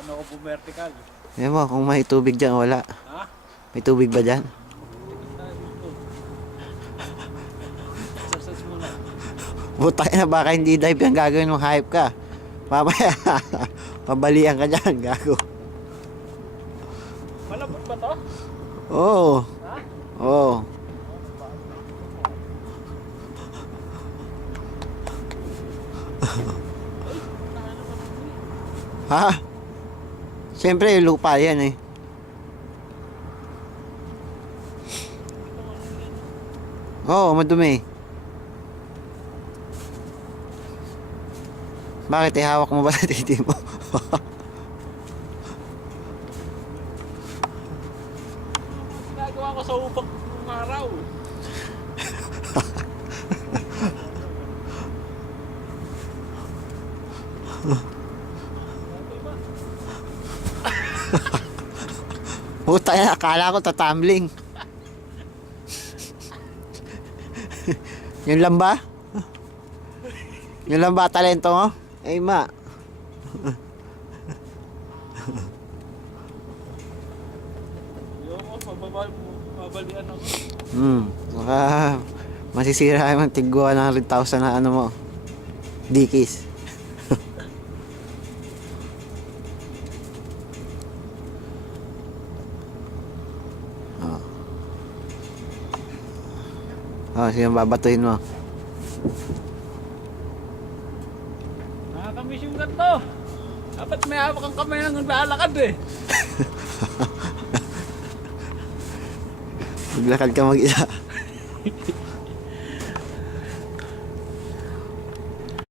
Paano ako vertical? Ayan mo, kung may tubig dyan, wala. Ha? May tubig ba dyan? Exercise muna. Butay na, baka hindi dive yan, gagawin mong hype ka. Mamaya, pabalian ka dyan, gago. Malabot ba to? Oo. Ha? Oo. Ha? Siyempre, lupa yan eh. Oo, madumi. Bakit ihawak mo ba sa titi mo? Ginagawa ko sa upang ng araw. Puta yan, akala ko tatumbling. Yun lang ba? Yun lang ba talento mo? Eh ma. Ayoko, mabalian ako. Baka masisira yung tigwa ng 100,000 na ano mo. Dikis. Sino babatuhin mo? Nakakamiss yung ganito. Dapat may hawak ang kamay ng naglalakad eh. Maglakad ka mag-isa.